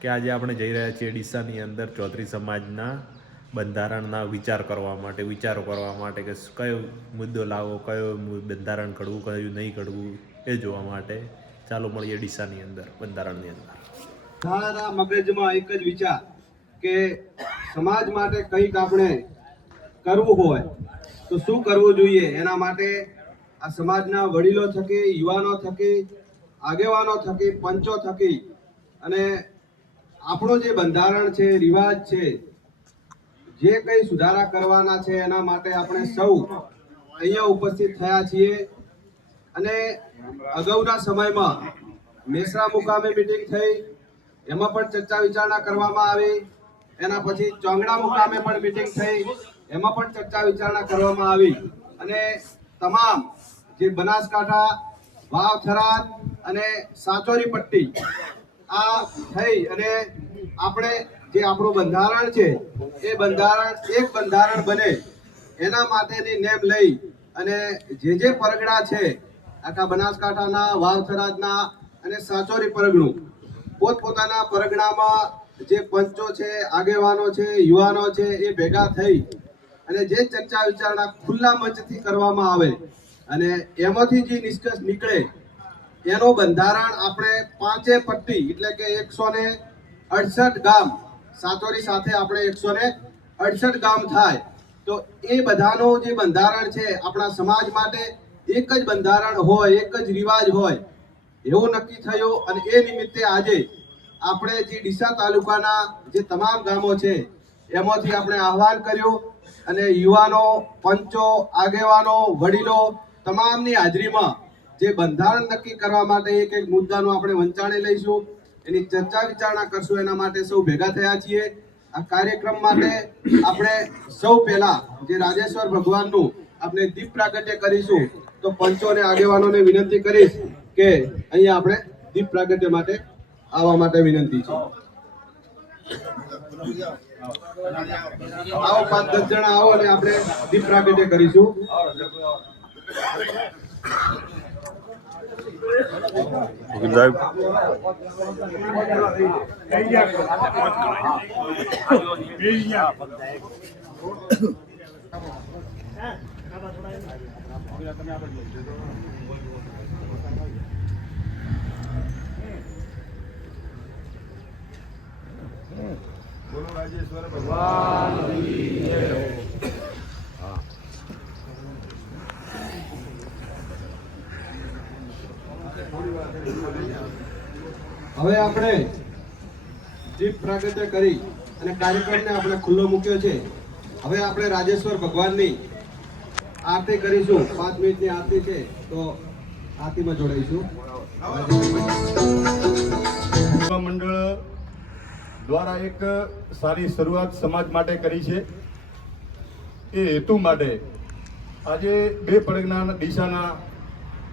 કે આજે આપણે જઈ રહ્યા છીએ ડીસાની અંદર ચૌધરી સમાજના બંધારણના વિચારો કરવા માટે કે કયો મુદ્દો લાવો, કયો બંધારણ ઘડવું, કયું નહીં ઘડવું એ જોવા માટે ચાલો મળીએ ડીસાની અંદર બંધારણની અંદર. તારા મગજમાં એક જ વિચાર કે સમાજ માટે કંઈક આપણે કરવું હોય તો શું કરવું જોઈએ. એના માટે આ સમાજના વડીલો થકી, યુવાનો થકી, આગેવાનો થકી, પંચો થકી અને આપણું જે બંધારણ છે, રિવાજ છે, જે કંઈ સુધારા કરવાના છે એના માટે આપણે સૌ અહીંયા ઉપસ્થિત થયા છીએ. અને અગાઉના સમયમાં મેસરા મુકામે મિટિંગ થઈ, એમાં પણ ચર્ચા વિચારણા કરવામાં આવી. એના પછી ચોંગડા મુકામે પણ મિટિંગ થઈ, એમાં પણ ચર્ચા વિચારણા કરવામાં આવી. અને તમામ જે બનાસકાંઠા, વાવ, થરાદ અને સાચોરી પટ્ટી આ થઈ અને આપણે જે આપણું બંધારણ છે એ બંધારણ એક બંધારણ બને એના માટેની નેમ લઈ અને જે પરગણા છે આખા બનાસકાંઠાના, વાવ, થરાદના અને સાચોરી પરગણું પોતપોતાના પરગણામાં જે પંચો છે, આગેવાનો છે, યુવાનો છે એ ભેગા થઈ અને જે ચર્ચા વિચારણા ખુલ્લા મંચથી કરવામાં આવે અને એમાંથી જે નિષ્કર્ષ નીકળે એનું બંધારણ આપણે પાંચે પટ્ટી એટલે કે 168 ગામ, સાચોરી સાથે આપણે 168 ગામ થાય તો એ બધાનો જે બંધારણ છે આપણા સમાજ માટે એક જ બંધારણ હોય, એક જ રિવાજ હોય એવું નક્કી થયું. અને એ નિમિત્તે આજે આપણે જે ડીસા તાલુકાના જે તમામ ગામો છે એમાંથી આપણે આહવાન કર્યું અને યુવાનો, પંચો, આગેવાનો, વડીલો તમામની હાજરીમાં જે બંધારણ નક્કી કરવા માટે એક એક મુદ્દાનું આપણે વંચાણે લઈશું, એની ચર્ચા વિચારણા કરશું. એના માટે સૌ ભેગા થયા છીએ. આ કાર્યક્રમ માટે આપણે સૌ પહેલા જે રાજેશ્વર ભગવાનનું આપણે દીપ પ્રાગટ્ય કરીશું. તો પંચો અને આગેવાનોને વિનંતી કરીશ કે અહીંયા આપણે દીપ પ્રાગટ્ય માટે આવવા માટે વિનંતી છે. આવો 5-10 જણા આવો અને આપણે દીપ પ્રાગટ્ય કરીશું. બોલો રાજેશ્વર ભગવાન. હવે આપણે દીપ પ્રાગટ્ય કરી અને કાર્યક્રમને આપણે ખુલ્લો મૂક્યો છે. હવે આપણે રાજેશ્વર ભગવાનની આરતી કરીશું. 5 મિનિટની આરતી છે તો આરતીમાં જોડાઈશું. મંડળ દ્વારા એક સારી શરૂઆત સમાજ માટે કરી છે. એ હેતુ માટે આજે 2 પરગના ડીસાના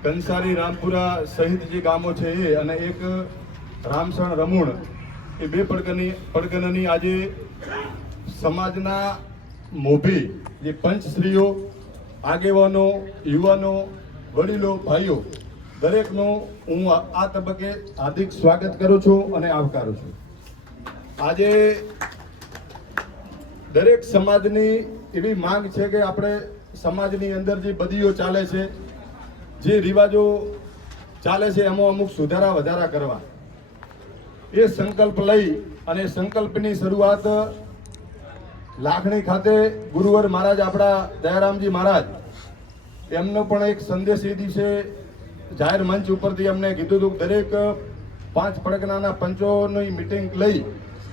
કંસારી, રામપુરા સહિત જે ગામો છે એ અને એક રામસણ, રમુણ એ 2 પડગનાની આજે સમાજના મોભી જે પંચશ્રીઓ, આગેવાનો, યુવાનો, વડીલો, ભાઈઓ દરેકનો હું આ તબક્કે હાર્દિક સ્વાગત કરું છું અને આવકારું છું. આજે દરેક સમાજની એવી માંગ છે કે આપણે સમાજની અંદર જે બદીઓ ચાલે છે, જે રિવાજો ચાલે છે એમાં અમુક સુધારા વધારા કરવા એ સંકલ્પ લઈ અને સંકલ્પની શરૂઆત લાખણી ખાતે ગુરુવર મહારાજ આપણા દયારામજી મહારાજ એમનો પણ એક સંદેશ એ દિવસે જાહેર મંચ ઉપરથી અમને કીધું હતું દરેક 5 પડગનાના પંચોની મિટિંગ લઈ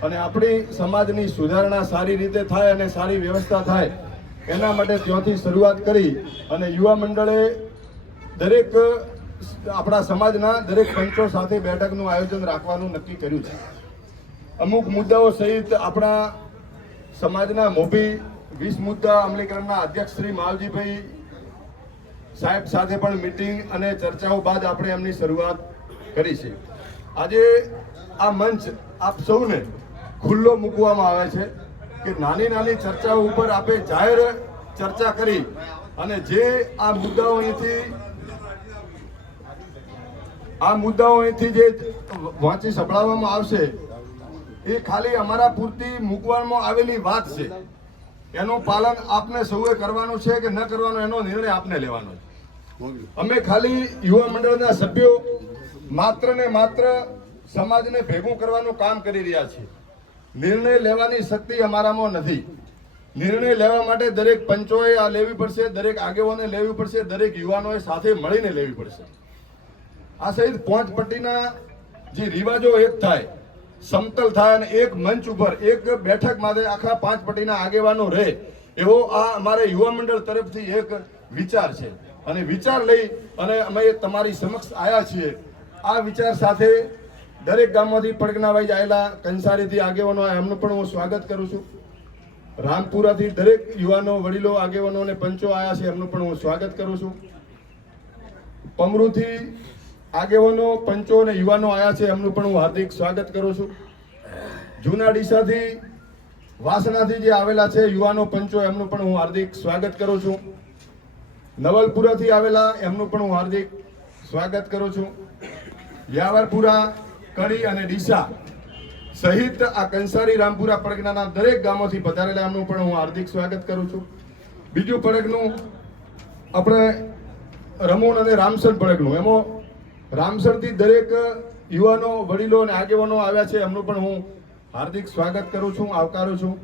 અને આપણી સમાજની સુધારણા સારી રીતે થાય અને સારી વ્યવસ્થા થાય એના માટે ત્યાંથી શરૂઆત કરી અને યુવા મંડળે દરેક આપણા સમાજના દરેક પંચો સાથે બેઠકનું આયોજન રાખવાનું નક્કી કર્યું છે. અમુક મુદ્દાઓ સહિત આપણા સમાજના મોભી 20 મુદ્દા અમલીકરણના અધ્યક્ષ શ્રી માવજીભાઈ સાહેબ સાથે પણ મિટિંગ અને ચર્ચાઓ બાદ આપણે એમની શરૂઆત કરી છે. આજે આ મંચ આપ સૌને ખુલ્લો મૂકવામાં આવે છે કે નાની નાની ચર્ચાઓ ઉપર આપે જાહેર ચર્ચા કરી અને જે આ મુદ્દાઓ અહીંથી જે વાંચી સંભળાવવામાં આવશે એ ખાલી અમારા પૂરતી મૂકવામાં આવેલી વાત છે. એનું પાલન આપને સૌએ કરવાનું છે કે ન કરવાનું એનો નિર્ણય આપને લેવાનો છે. અમે ખાલી યુવા મંડળના સભ્યો માત્ર ને માત્ર સમાજને ભેગું કરવાનું કામ કરી રહ્યા છીએ. નિર્ણય લેવાની શક્તિ અમારામાં નથી. નિર્ણય લેવા માટે દરેક પંચોએ આ લેવી પડશે, દરેક આગેવાનોએ લેવી પડશે, દરેક યુવાનોએ સાથે મળીને લેવી પડશે. આ સહિત પાંચ પટ્ટીના જે રિવાજો એક થાય, સમતલ થાય અને એક મંચ ઉપર એક બેઠક માટે આખા પાંચ પટ્ટીના આગેવાનો રહે, એવો આ અમારે યુવા મંડળ તરફથી એક વિચાર છે. અને વિચાર લઈ અને અમે તમારી સમક્ષ આવ્યા છીએ. આ વિચાર સાથે દરેક ગામમાંથી પડગના વાઇઝ આવેલા કંસારીથી આગેવાનો એમનું પણ હું સ્વાગત કરું છું. રામપુરાથી દરેક યુવાનો, વડીલો, આગેવાનો અને પંચો આવ્યા છે, એમનું પણ હું સ્વાગત કરું છું. પમરુથી આગેવાનો, પંચો અને યુવાનો આવ્યા છે, એમનું પણ હું હાર્દિક સ્વાગત કરું છું. જૂના ડીસાથી, વાસણાથી જે આવેલા છે યુવાનો, પંચો, એમનું પણ હું હાર્દિક સ્વાગત કરું છું. નવલપુરાથી આવેલા એમનું પણ હું હાર્દિક સ્વાગત કરું છું. યાવરપુરા, કડી અને ડીસા સહિત આ કંસારી, રામપુરા પડગનાના દરેક ગામોથી પધારેલા એમનું પણ હું હાર્દિક સ્વાગત કરું છું. બીજું પડગનું આપણે રમોણ અને રામસર પડગનું, એમાં રામસરથી દરેક યુવાનો, વડીલો અને આગેવાનો આવ્યા છે, એમનું પણ હું હાર્દિક સ્વાગત કરું છું, આવકારું છું.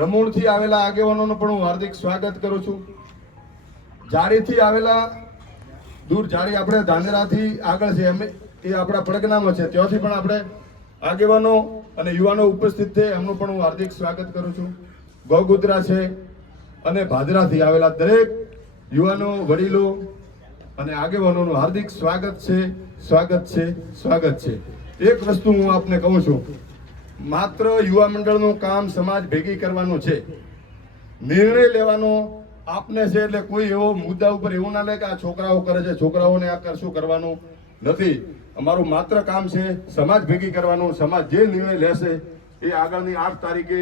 રમોણથી આવેલા આગેવાનોનું પણ હું હાર્દિક સ્વાગત કરું છું. જાડીથી આવેલા, દૂર જાડી આપણે ધાનેરાથી આગળ છે, એ આપણા પડગનામાં છે, ત્યાંથી પણ આપણે આગેવાનો અને યુવાનો ઉપસ્થિત છે, એમનું પણ હું હાર્દિક સ્વાગત કરું છું. ગોગુદ્રા છે અને ભાદરાથી આવેલા દરેક યુવાનો, વડીલો અને આગેવાનોનું હાર્દિક સ્વાગત છે, સ્વાગત છે, સ્વાગત છે. એક વસ્તુ હું આપને કહું છું, માત્ર યુવા મંડળનું કામ સમાજ ભેગી કરવાનું છે. નિર્ણય લેવાનો આપને છે. એટલે કોઈ એવો મુદ્દા ઉપર એવું ના લે કે આ છોકરાઓ કરે છે, છોકરાઓને આ કરશું કરવાનું નથી. અમારું માત્ર કામ છે સમાજ ભેગી કરવાનું. સમાજ જે નિર્ણય લેશે એ આગળની 8 તારીખે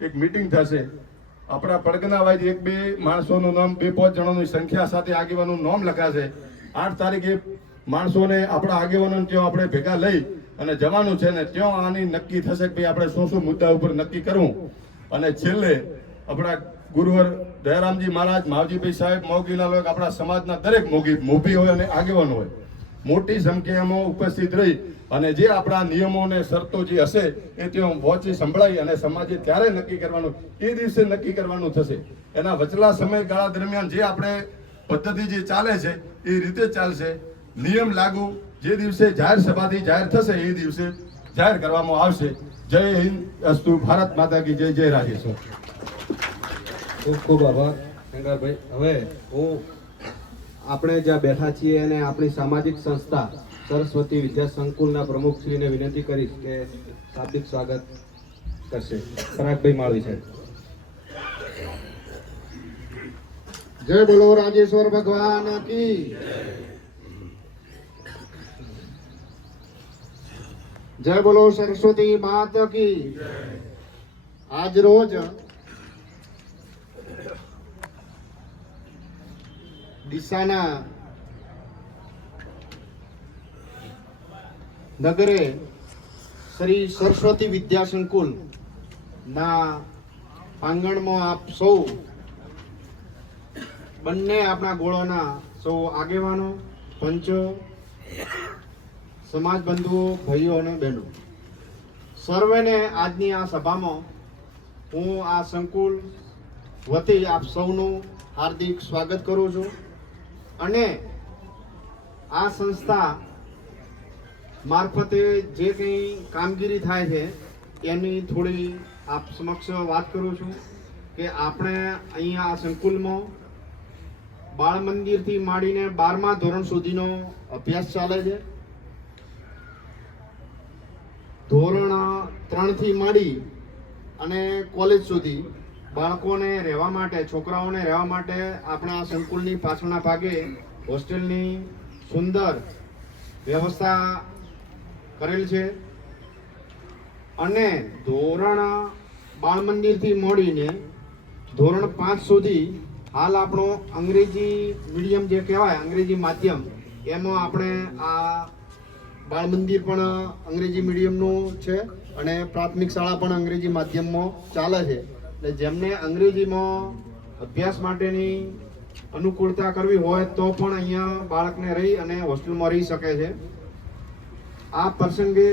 એક મીટિંગ થશે. આપણા પડગના વાઇઝ 1-2 માણસોનું નામ, 2-5 જણાની સંખ્યા સાથે આગેવાનું નામ લખાશે. 8 તારીખે માણસોને, આપણા આગેવાનોને ત્યાં આપણે ભેગા લઈ અને જવાનું છે ને ત્યાં આની નક્કી થશે કે ભાઈ આપણે શું શું મુદ્દા ઉપર નક્કી કરવું. અને છેલ્લે આપણા ગુરુવર દયારામજી મહારાજ, માવજીભાઈ સાહેબ, મોગીલાલ હોય, આપણા સમાજના દરેક મોભી હોય અને આગેવાનો હોય, મોટી સંખ્યામાં ઉપસ્થિત રહી અને જે આપણા નિયમો અને શરતો જે હશે એ ત્યાં વોચી સંભળાઈ અને સમાજે ત્યારે નક્કી કરવાનું, એ દિવસે નક્કી કરવાનું થશે. એના વચલા સમયગાળા દરમિયાન જે આપણે પદ્ધતિ જે ચાલે છે એ રીતે ચાલશે. નિયમ લાગુ જે દિવસે જાહેર સભાથી જાહેર થશે એ દિવસે જાહેર કરવામાં આવશે. જય હિન્દ, અસ્તુ, ભારત માતા કી જય. જય રાજેશ્વર. ખૂબ ખૂબ આભાર શંકરભાઈ. હવે હું આપણે જ્યાં બેઠા છીએ અને આપણી સામાજિક સંસ્થા સરસ્વતી વિદ્યા સંકુલના પ્રમુખશ્રીને વિનંતી કરીશ કે શાબ્દિક સ્વાગત કરશે. પરાગભાઈ માળવી સાહેબ. જય બોલો રાજેશ્વર ભગવાન કી. જય બોલો સરસ્વતી માતા કી. આજ રોજ ડીસાના નગરે શ્રી સરસ્વતી વિદ્યા સંકુલ ના આંગણમાં આપ સૌ બંને આપણા ગોળોના સૌ આગેવાનો, પંચો, સમાજ બંધુઓ, ભાઈઓ અને બહેનો, સર્વેને આજની આ સભામાં હું આ સંકુલ વતી આપ સૌનું હાર્દિક સ્વાગત કરું છું. અને આ સંસ્થા મારફતે જે કંઈ કામગીરી થાય છે એની થોડી આપ સમક્ષ વાત કરું છું કે આપણે અહીંયા આ સંકુલમાં બાળ મંદિરથી માંડીને 12મા ધોરણ સુધીનો અભ્યાસ ચાલે છે. ધોરણ 3 થી માંડી અને કોલેજ સુધી બાળકોને રહેવા માટે, છોકરાઓને રહેવા માટે આપણે આ સંકુલની પાછળના ભાગે હોસ્ટેલની સુંદર વ્યવસ્થા કરેલ છે. અને ધોરણ બાળ મંદિરથી મળીને ધોરણ 5 સુધી હાલ આપણો અંગ્રેજી મીડિયમ જે કહેવાય, અંગ્રેજી માધ્યમ, એમાં આપણે આ બાળ મંદિર પણ અંગ્રેજી મીડિયમનું છે. અને પ્રાથમિક શાળા પણ અંગ્રેજી માધ્યમમાં ચાલે છે. એટલે જેમને અંગ્રેજીમાં અભ્યાસ માટેની અનુકૂળતા કરવી હોય તો પણ અહીંયા બાળકને રહી અને હોસ્ટેલમાં રહી શકે છે. આ પ્રસંગે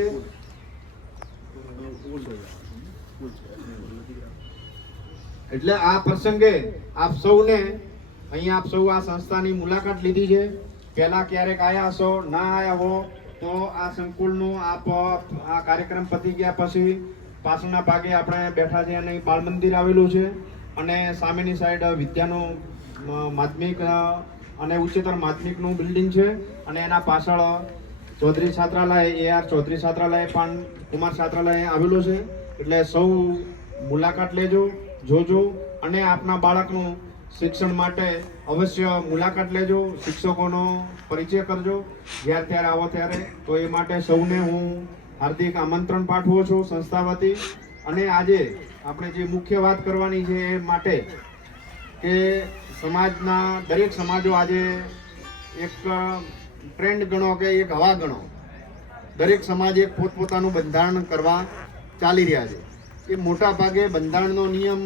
આપ સૌને અહીંયા આપ સૌ આ સંસ્થાની મુલાકાત લીધી છે. પહેલા ક્યારેક આયા હશો, ના આયા હો તો આ સંકુલનું આપ આ કાર્યક્રમ પતી ગયા પછી પાછળના ભાગે આપણે બેઠા છે અને બાળ મંદિર આવેલું છે અને સામેની સાઈડ વિદ્યાનું માધ્યમિક અને ઉચ્ચતર માધ્યમિકનું બિલ્ડિંગ છે અને એના પાછળ ચૌધરી છાત્રાલય AR ચૌધરી છાત્રાલય પણ કુમાર છાત્રાલય આવેલું છે. એટલે સૌ મુલાકાત લેજો, જોજો અને આપના બાળકનું શિક્ષણ માટે અવશ્ય મુલાકાત લેજો, શિક્ષકોનો પરિચય કરજો જ્યારે ત્યારે આવો ત્યારે. તો એ માટે સૌને હું હાર્દિક આમંત્રણ પાઠવું છું સંસ્થા વતી. અને આજે આપણે જે મુખ્ય વાત કરવાની છે એ માટે કે સમાજના દરેક સમાજો આજે એક ટ્રેન્ડ ગણો કે એક હવા ગણો, દરેક સમાજ એક પોતપોતાનું બંધારણ કરવા ચાલી રહ્યા છે. એ મોટા ભાગે બંધારણનો નિયમ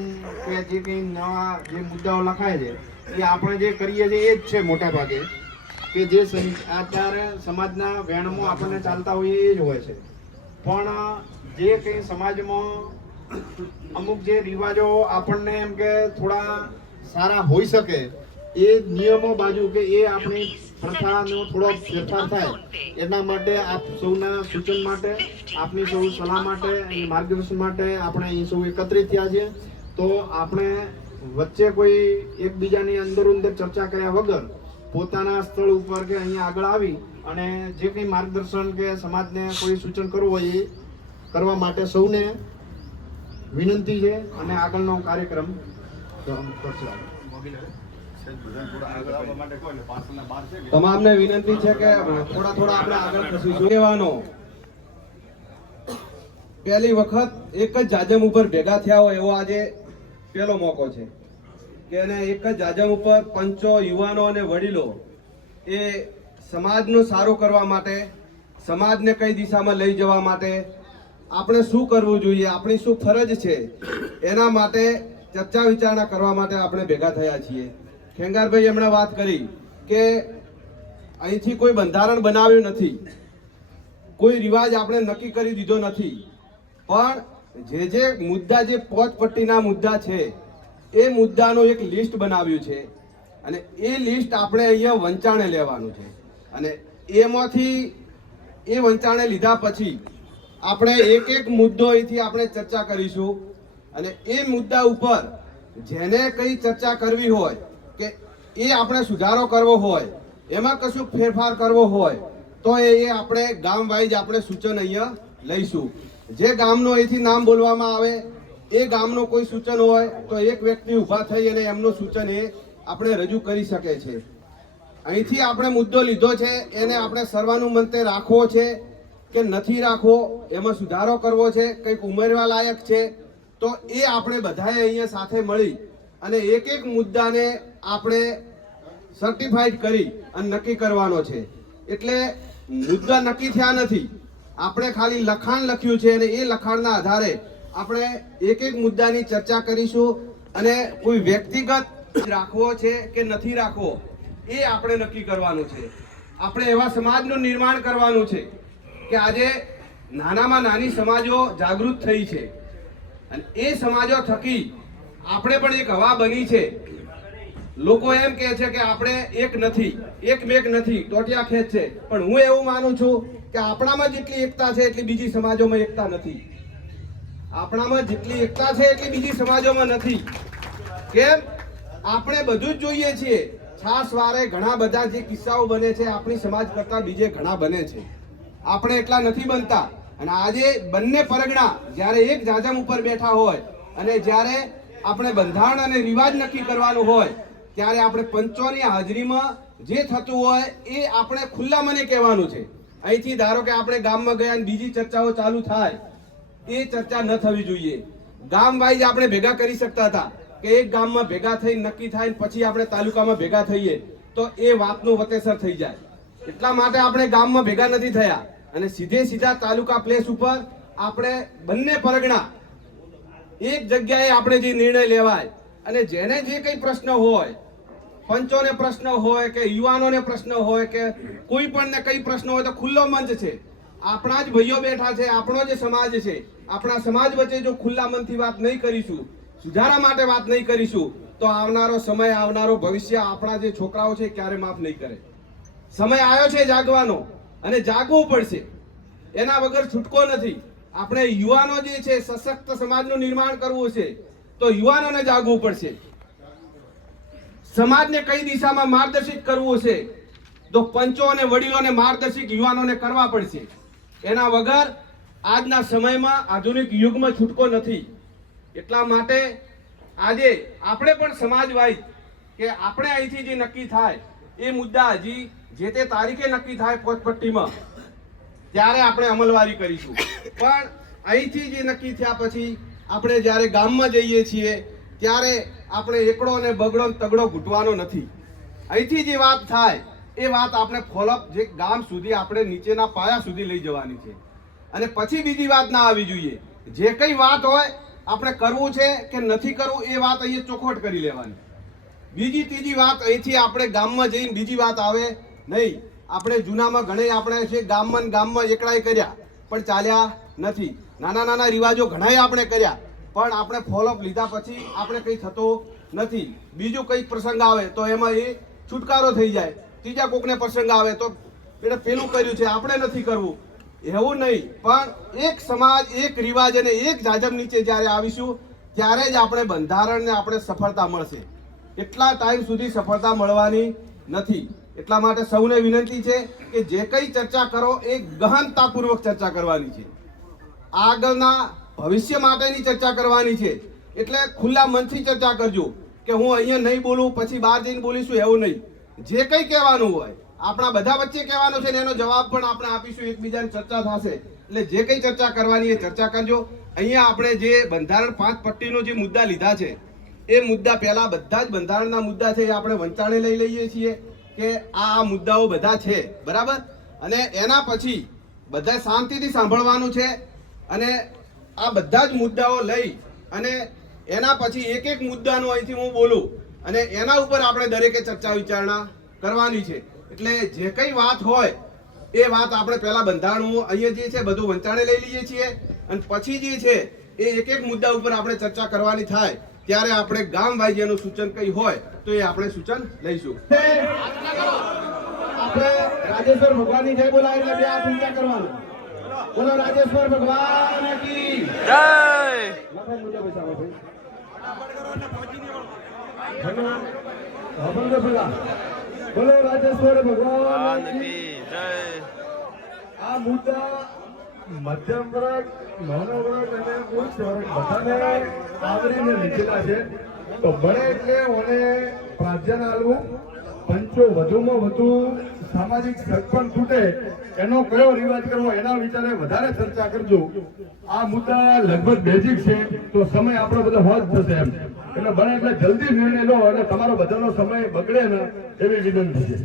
કે જે કંઈ નવા જે મુદ્દાઓ લખાય છે એ આપણે જે કરીએ છીએ એ જ છે મોટા ભાગે, કે જે અત્યારે સમાજના વેણમાં આપણને ચાલતા હોય એ જ હોય છે. પણ જે કંઈ સમાજમાં અમુક જે રિવાજો આપણને એમ કે થોડા સારા હોઈ શકે એ નિયમો બાજુ કે એ આપણી પ્રથાનો થોડો ફેરફાર થાય એના માટે આપ સૌના સૂચન માટે, આપની સૌ સલાહ માટે, માર્ગદર્શન માટે આપણે અહીં સૌ એકત્રિત થયા છે. તો આપણે વચ્ચે કોઈ એકબીજાની અંદરોઅંદર ચર્ચા કર્યા વગર પોતાના સ્થળ ઉપર કે અહીંયા આગળ આવી અને જે કંઈ માર્ગદર્શન કે સમાજને કોઈ સૂચન કરવું હોય એ કરવા માટે સૌને વિનંતી છે અને આગળનો કાર્યક્રમ કરશે. તમામને વિનંતી છે કે થોડા આપણે આગળ ખસીશું. કહેવાનો પહેલી વખત એક જ જાજમ ઉપર ભેગા થયા હોય એવો આજે પહેલો મોકો છે કે એને એક જ જાજમ ઉપર પંચો, યુવાનો અને વડીલો એ સમાજનું સારું કરવા માટે, સમાજને કઈ દિશામાં લઈ જવા માટે, આપણે શું કરવું જોઈએ, આપણી શું ફરજ છે એના માટે ચર્ચા વિચારણા કરવા માટે આપણે ભેગા થયા છીએ. ખેંગારભાઈ એમણે વાત કરી કે અહીંથી કોઈ બંધારણ બનાવ્યું નથી, કોઈ રિવાજ આપણે નક્કી કરી દીધો નથી, પણ જે મુદ્દા, જે પોચપટ્ટીના મુદ્દા છે એ મુદ્દાનું એક લિસ્ટ બનાવ્યું છે અને એ લિસ્ટ આપણે અહીંયા વંચાણે લેવાનું છે. અને એમાંથી એ વંચાણે લીધા પછી આપણે એક એક મુદ્દો અહીંથી આપણે ચર્ચા કરીશું અને એ મુદ્દા ઉપર જેને કઈ ચર્ચા કરવી હોય કે એ આપણે સુધારો કરવો હોય, એમાં કશું ફેરફાર કરવો હોય તો એ આપણે ગામ વાઇઝ આપણે સૂચન અહીંયા લઈશું. જે ગામનું અહીંથી નામ બોલવામાં આવે એ ગામનું કોઈ સૂચન હોય તો એક વ્યક્તિ ઊભા થઈ અને એમનું સૂચન એ આપણે રજૂ કરી શકે છે. અહીંથી આપણે મુદ્દો લીધો છે એને આપણે સર્વાનુમતે રાખવો છે કે નથી રાખવો, એમાં સુધારો કરવો છે, કંઈક ઉમેરવા લાયક છે, તો એ આપણે બધાએ અહીંયા સાથે મળી અને એક એક મુદ્દાને આપણે સર્ટિફાઈડ કરી અને નક્કી કરવાનો છે. એટલે મુદ્દા નક્કી થયા નથી, આપણે ખાલી લખાણ લખ્યું છે અને એ લખાણના આધારે આપણે એક એક મુદ્દાની ચર્ચા કરીશું અને કોઈ વ્યક્તિગત રાખવો છે કે નથી રાખવો એ આપણે નક્કી કરવાનું છે. આપણે એવા સમાજનું નિર્માણ કરવાનું છે કે આજે નાનામાં નાની સમાજો જાગૃત થઈ છે અને એ સમાજો થકી આપણે પણ એક હવા બની છે. લોકો એમ કહે છે કે આપણે એક નથી, એકમેક નથી, ટોટિયા ખેંચ છે, પણ હું એવું માનું છું કે આપણામાં જેટલી એકતા છે એટલી બીજી સમાજોમાં એકતા નથી. આપણામાં જેટલી એકતા છે એટલી બીજી સમાજોમાં નથી. કેમ? આપણે બધું જ જોઈએ છીએ. છાસ વારે ઘણા બધા જે કિસ્સાઓ બને છે આપણી સમાજ કરતા બીજે ઘણા બને છે, આપણે એટલા નથી બનતા. અને આજે બંને પરગણા જ્યારે એક જાજમ ઉપર બેઠા હોય અને જ્યારે આપણે બંધારણ અને રિવાજ નક્કી કરવાનું હોય ત્યારે આપણે પંચોની હાજરીમાં જે થતું હોય એ આપણે ખુલ્લા મને કહેવાનું છે. અહીંથી ધારો કે આપણે ગામમાં ગયા અને બીજી ચર્ચાઓ ચાલુ થાય, એ ચર્ચા ન થવી જોઈએ. ગામ વાઇઝ આપણે ભેગા કરી શકતા હતા કે એક ગામમાં ભેગા થઈ નક્કી થાય પછી આપણે તાલુકામાં ભેગા થઈએ તો એ વાતનું વતેસર થઈ જાય. એટલા માટે આપણે ગામમાં ભેગા નથી થયા અને સીધા તાલુકા પ્લેસ ઉપર આપણે બંને પરગણા એક જગ્યાએ આપણે જે નિર્ણય લેવાય અને જેને જે કંઈ પ્રશ્ન હોય, પંચોને પ્રશ્ન હોય કે યુવાનોને પ્રશ્ન હોય કે કોઈ પણ ને કઈ પ્રશ્ન હોય તો ખુલ્લો મંચ છે. આપણા જ ભાઈઓ બેઠા છે, આપણો જે સમાજ છે, આપણા સમાજ વચ્ચે જો ખુલ્લા મનથી વાત નહીં કરીશું, સુધારા માટે વાત નહીં કરીશું, તો આવનારો સમય, આવનારો ભવિષ્ય આપણા જે છોકરાઓ છે ક્યારે માફ નહીં કરે. સમય આવ્યો છે જાગવાનો અને જાગવું પડશે. એના વગર છૂટકો નથી. આપણે યુવાનો જે છે, સશક્ત સમાજનું નિર્માણ કરવું છે તો યુવાનોને જાગવું પડશે. સમાજને કઈ દિશામાં માર્ગદર્શિત કરવું છે તો પંચો અને વડીલોને માર્ગદર્શિત યુવાનોને કરવા પડશે. એના વગર આજના સમયમાં, આધુનિક યુગમાં છૂટકો નથી. એટલા માટે આજે આપણે પણ સમાજવાઇઝ કે આપણે અહીંથી જે નક્કી થાય એ મુદ્દા હજી જે તે તારીખે નક્કી થાય પોચપટ્ટીમાં, ત્યારે આપણે અમલવારી કરીશું. પણ અહીંથી જે નક્કી થયા પછી આપણે જ્યારે ગામમાં જઈએ છીએ ત્યારે આપણે એકડો અને બગડો ને તગડો ઘૂંટવાનો નથી. અહીંથી જે વાત થાય એ વાત આપણે ફોલોઅપ જે ગામ સુધી, આપણે નીચેના પાયા સુધી લઈ જવાની છે. અને પછી બીજી વાત ના આવી જોઈએ. જે કઈ વાત હોય આપણે કરવું છે કે નથી કરવું એ વાત અહીંયા ચોખવટ કરી લેવાની. બીજી ત્રીજી વાત અહીંથી આપણે ગામમાં જઈને બીજી વાત આવે નહીં. આપણે જૂનામાં ઘણે આપણે છે ગામમાં એકડાઈ કર્યા પણ ચાલ્યા નથી. નાના નાના રિવાજો ઘણાય આપણે કર્યા પણ આપણે ફોલોઅપ લીધા પછી આપણે કંઈ થતો નથી. બીજું કંઈક પ્રસંગ આવે તો એમાં એ છુટકારો થઈ જાય. ત્રીજા કોકને પ્રસંગ આવે તો એટલે પેલું કર્યું છે આપણે નથી કરવું, એવું નહીં. પણ એક સમાજ, એક રિવાજ અને એક જાજમ નીચે જ્યારે આવીશું ત્યારે જ આપણે બંધારણને આપણે સફળતા મળશે. એટલા ટાઈમ સુધી સફળતા મળવાની નથી. એટલા માટે સૌને વિનંતી છે કે જે કંઈ ચર્ચા કરો એ ગહનતાપૂર્વક ચર્ચા કરવાની છે. આગળના ભવિષ્ય માટેની ચર્ચા કરવાની છે. એટલે ખુલ્લા મનથી ચર્ચા કરજો કે હું અહીંયા નહીં બોલું પછી બહાર જઈને બોલીશું, એવું નહીં. જે કંઈ કહેવાનું હોય આપણા બધા વચ્ચે કહેવાનું છે ને એનો જવાબ પણ આપણે આપીશું, એકબીજાની ચર્ચા થશે. એટલે જે કંઈ ચર્ચા કરવાની એ ચર્ચા કરજો. અહીંયા આપણે જે બંધારણ 5 પટ્ટીનો જે મુદ્દા લીધા છે એ મુદ્દા પહેલા બધા જ બંધારણના મુદ્દા છે એ આપણે વંચાણે લઈ લઈએ છીએ કે આ મુદ્દાઓ બધા છે, બરાબર. અને એના પછી બધા શાંતિથી સાંભળવાનું છે અને આ બધા જ મુદ્દાઓ લઈ અને એના પછી એક એક મુદ્દાનો અહીંથી હું બોલું અને એના ઉપર આપણે દરેકે ચર્ચા વિચારણા કરવાની છે. એટલે જે કઈ વાત હોય એ વાત આપણે પહેલા બંધારણ અહીંયા જે છે બધું વંચાણે લઈ લઈએ છીએ અને પછી જે છે એ એક એક મુદ્દા ઉપર આપણે ચર્ચા કરવાની થાય ત્યારે આપણે ગામ વાઇઝ એનું સૂચન કઈ હોય તો એ આપણે સૂચન લઈશું. આપણે રાજેશ્વર ભગવાનની જય બોલાય એટલે બે હાથ ઊંચા કરવાનું. બોલો રાજેશ્વર ભગવાન કી જય. બોલો રાજેશ્વર ભગવાન કી જય. આ મુદ્દા મધ્યમ વર્ગ, નાનો વર્ગ અને ઉચ્ચ વર્ગ બધાને આવરીને લીધેલા છે. તો બને એટલે મને પ્રાધાન્ય આલવું. પંચો વધુમાં વધુ સામાજિક સગપણ તૂટે એનો કયો રિવાજ કરવો એના વિચારે વધારે ચર્ચા કરજો. આ મુદ્દા લગભગ બેઝિક છે તો સમય આપણો બધો હોજ થશે એમ. એટલે બને એટલે જલ્દી નિર્ણય લો અને તમારો બધાનો સમય બગડે ને એવી વિનંતી છે.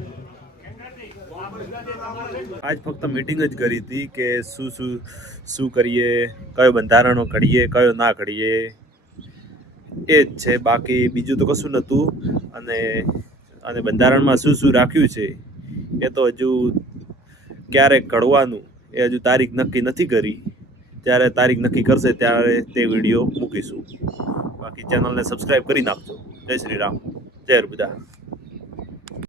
આજ ફક્ત મીટિંગ જ કરી હતી કે શું કરીએ, કયો બંધારણો ઘડીએ, કયો ના ઘડીએ, એ જ છે. બાકી બીજું તો કશું નહોતું. અને બંધારણમાં શું રાખ્યું છે એ તો હજુ ક્યારેક ઘડવાનું એ હજુ તારીખ નક્કી નથી કરી. જ્યારે તારીખ નક્કી કરશે ત્યારે તે વિડીયો મૂકીશું. બાકી ચેનલને સબસ્ક્રાઈબ કરી નાખજો. જય શ્રી રામ, જય હરબુદા.